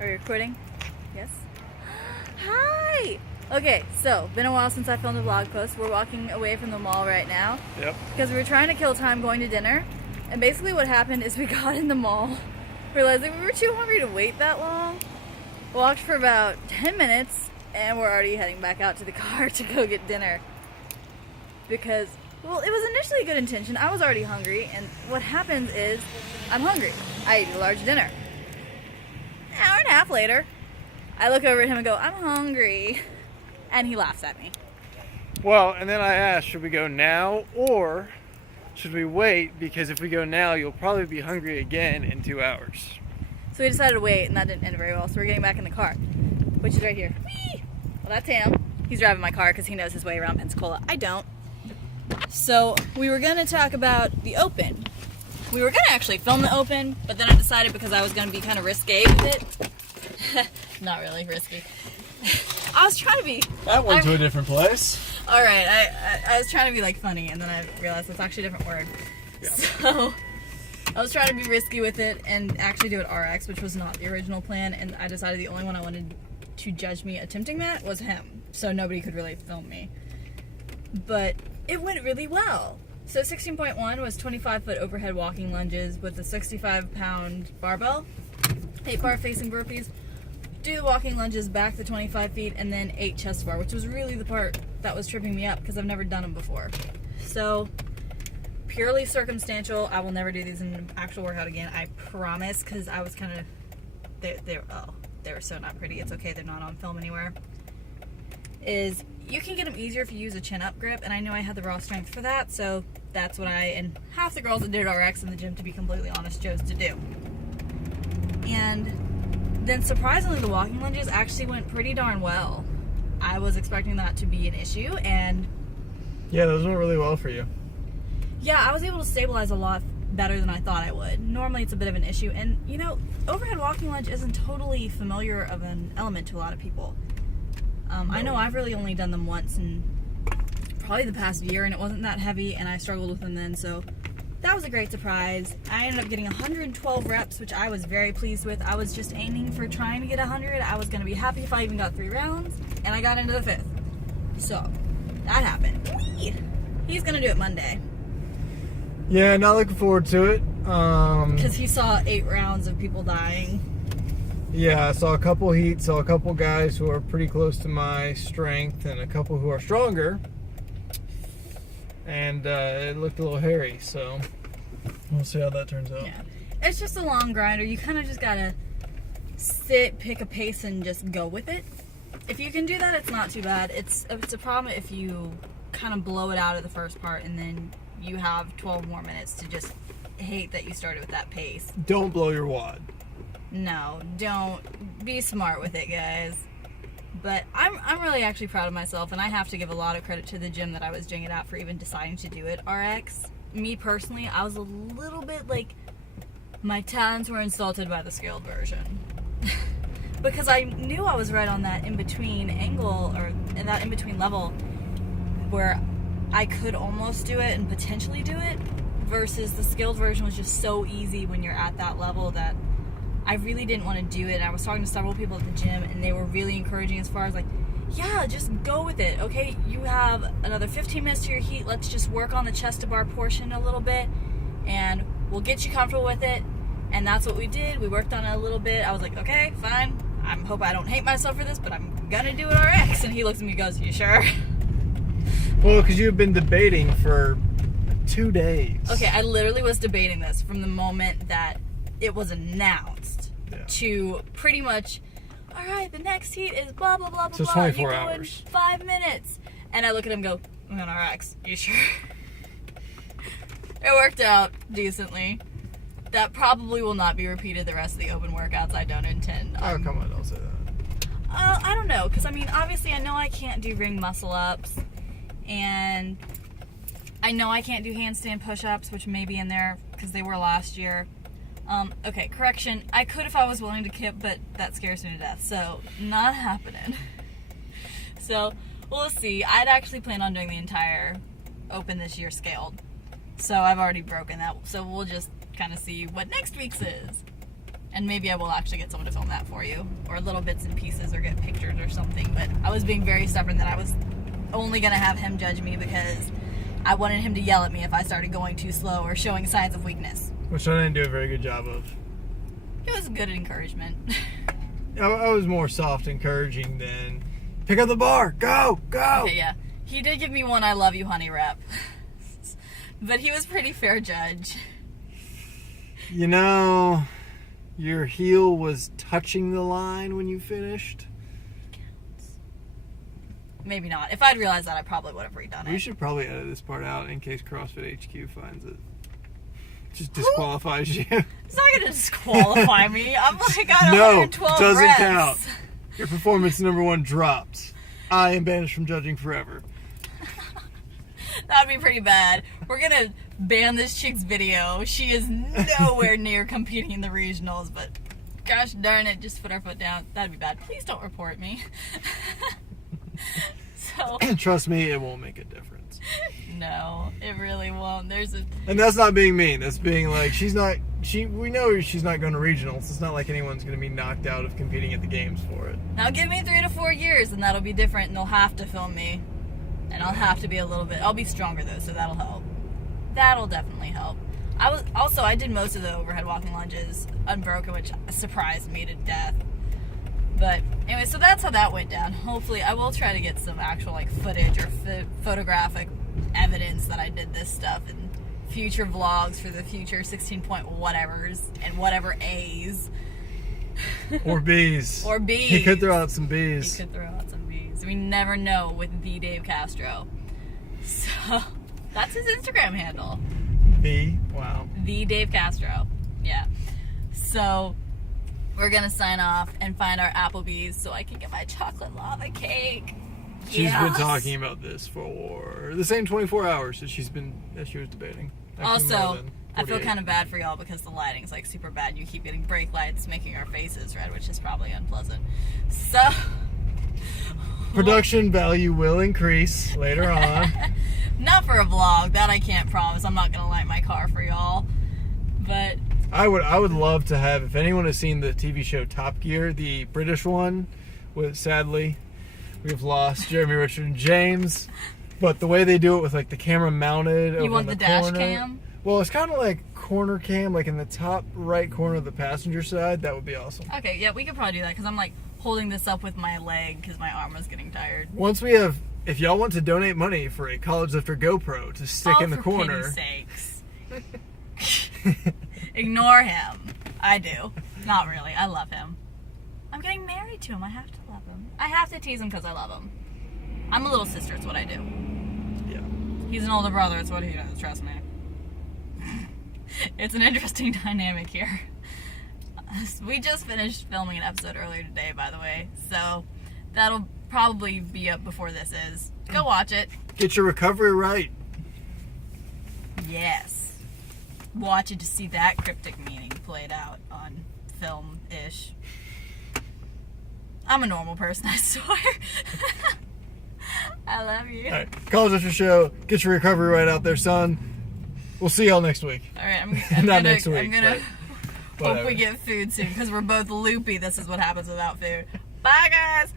Are you recording? Yes? Hi! Okay, so, been a while since I filmed a vlog post. We're walking away from the mall right now. Yep. Because we were trying to kill time going to dinner. And basically what happened is we got in the mall, realized that we were too hungry to wait that long. Walked for about 10 minutes, and we're already heading back out to the car to go get dinner. Because, well, it was initially a good intention. I was already hungry, and what happens is, I'm hungry. I eat a large dinner. An hour and a half later, I look over at him and go, I'm hungry. And he laughs at me. Well, and then I asked, should we go now or should we wait? Because if we go now, you'll probably be hungry again in 2 hours. So we decided to wait, and that didn't end very well. So we're getting back in the car, which is right here. Whee! Well, that's him. He's driving my car because he knows his way around Pensacola. I don't. So we were going to talk about the Open. We were going to actually film the Open, but then I decided because I was going to be kind of risque with it. Not really risky. I was trying to be... That went to a different place. Alright, I was trying to be like funny, and then I realized it's actually a different word. Yeah. So, I was trying to be risky with it and actually do it RX, which was not the original plan, and I decided the only one I wanted to judge me attempting that was him. So nobody could really film me. But it went really well. So 16.1 was 25-foot overhead walking lunges with a 65-pound barbell, 8-bar facing burpees, do the walking lunges back the 25 feet, and then 8 chest bar, which was really the part that was tripping me up because I've never done them before. So purely circumstantial. I will never do these in an actual workout again, I promise, because I was kind of, they were so not pretty. It's okay, they're not on film anywhere. Is you can get them easier if you use a chin-up grip, and I know I had the raw strength for that, so that's what I and half the girls that did RX in the gym, to be completely honest, chose to do. And then surprisingly, the walking lunges actually went pretty darn well. I was expecting that to be an issue, and Yeah, those went really well for you. yeah, I was able to stabilize a lot better than I thought I would. Normally it's a bit of an issue, and you know, overhead walking lunge isn't totally familiar of an element to a lot of people. I know I've really only done them once in probably the past year, and it wasn't that heavy, and I struggled with them then, so that was a great surprise. I ended up getting 112 reps, which I was very pleased with. I was just aiming for trying to get 100. I was going to be happy if I even got 3 rounds, and I got into the 5th. So, that happened. Whee! He's going to do it Monday. Yeah, not looking forward to it. Because he saw 8 rounds of people dying. Yeah, I saw a couple heats, saw a couple guys who are pretty close to my strength, and a couple who are stronger. And it looked a little hairy, so we'll see how that turns out. Yeah. It's just a long grinder. You kind of just gotta sit, pick a pace, and just go with it. If you can do that, it's not too bad. It's a problem if you kind of blow it out of the first part, and then you have 12 more minutes to just hate that you started with that pace. Don't blow your wad. No, don't. Be smart with it, guys. But I'm really actually proud of myself, and I have to give a lot of credit to the gym that I was doing it at for even deciding to do it RX. Me personally, I was a little bit like, my talents were insulted by the scaled version. Because I knew I was right on that in-between angle, or that in-between level, where I could almost do it and potentially do it, versus the scaled version was just so easy when you're at that level that I really didn't want to do it. I was talking to several people at the gym, and they were really encouraging as far as like, yeah, just go with it. Okay, you have another 15 minutes to your heat. Let's just work on the chest to bar portion a little bit, and we'll get you comfortable with it. And that's what we did. We worked on it a little bit. I was like, okay, fine. I hope I don't hate myself for this, but I'm gonna do it RX. And he looks at me and goes, you sure? Well, because you've been debating for 2 days. Okay, I literally was debating this from the moment that it was announced to pretty much, all right, the next heat is blah, blah, blah, blah, so blah. 24 you hours. In 5 minutes. And I look at him and go, I'm on RX. You sure? It worked out decently. That probably will not be repeated the rest of the Open workouts. I don't intend. Oh, come on, don't say that. I don't know, because I mean, obviously I know I can't do ring muscle ups, and I know I can't do handstand push-ups, which may be in there because they were last year. Okay, correction. I could if I was willing to kip, but that scares me to death, so not happening. So, we'll see. I'd actually planned on doing the entire Open this year scaled. So I've already broken that, so we'll just kind of see what next week's is. And maybe I will actually get someone to film that for you, or little bits and pieces, or get pictures or something. But I was being very stubborn that I was only going to have him judge me because I wanted him to yell at me if I started going too slow or showing signs of weakness. Which I didn't do a very good job of. It was good encouragement. I was more soft encouraging than, pick up the bar, go, go! Okay, yeah. He did give me one I love you honey rep. But he was pretty fair judge. You know, your heel was touching the line when you finished. Maybe not. If I'd realized that, I probably would have redone it. We should probably edit this part out in case CrossFit HQ finds it. Just disqualifies you. It's not going to disqualify me. I'm like, I got No, 112 doesn't reps. count. Your performance #1 drops. I am banished from judging forever. That'd be pretty bad. We're going to ban this chick's video. She is nowhere near competing in the regionals, but gosh darn it, just put our foot down. That'd be bad. Please don't report me. So, Trust me, it won't make a difference. no, it really won't. And that's not being mean. That's being like, we know she's not going to regionals. It's not like anyone's going to be knocked out of competing at the games for it. Now give me 3 to 4 years and that'll be different and they'll have to film me. And I'll have to be I'll be stronger though, so that'll help. That'll definitely help. I did most of the overhead walking lunges unbroken, which surprised me to death. But anyway, so that's how that went down. Hopefully, I will try to get some actual like footage or photographic evidence that I did this stuff in future vlogs for the future 16 point whatevers and whatever A's. Or B's. Or B's. He could throw out some B's. He could throw out some B's. We never know with the Dave Castro. So that's his Instagram handle. B. Wow. The Dave Castro. Yeah. So we're gonna sign off and find our Applebee's so I can get my chocolate lava cake. She's been talking about this for the same 24 hours that she was debating. Actually, Also, I feel kind of bad for y'all because the lighting's like super bad. You keep getting brake lights making our faces red, which is probably unpleasant. So production value will increase later on. not for a vlog, that I can't promise. I'm not gonna light my car for y'all. But I would love to have, if anyone has seen the TV show Top Gear, the British one, sadly we've lost Jeremy, Richard, and James. But the way they do it with like the camera mounted over you want the dash corner, cam? Well, it's kind of like corner cam, like in the top right corner of the passenger side. That would be awesome. Okay, yeah, we could probably do that because I'm like holding this up with my leg because my arm was getting tired. Once we have, if y'all want to donate money for a college lifter GoPro to stick in the corner. For pity's sakes. Ignore him. I do. Not really. I love him. I'm getting married to him. I have to love him. I have to tease him because I love him. I'm a little sister. It's what I do. Yeah. He's an older brother. It's what he does. Trust me. It's an interesting dynamic here. We just finished filming an episode earlier today, by the way. So that'll probably be up before this is. Go watch it. Get your recovery right. Yes. Watch it to see that cryptic meaning played out on film-ish. I'm a normal person, I swear. I love you. All right. College Lifter Show. Get your recovery right out there, son. We'll see y'all next week. All right, I'm Not gonna, next week, I'm gonna but hope whatever. we get food soon because we're both loopy. This is what happens without food. Bye, guys.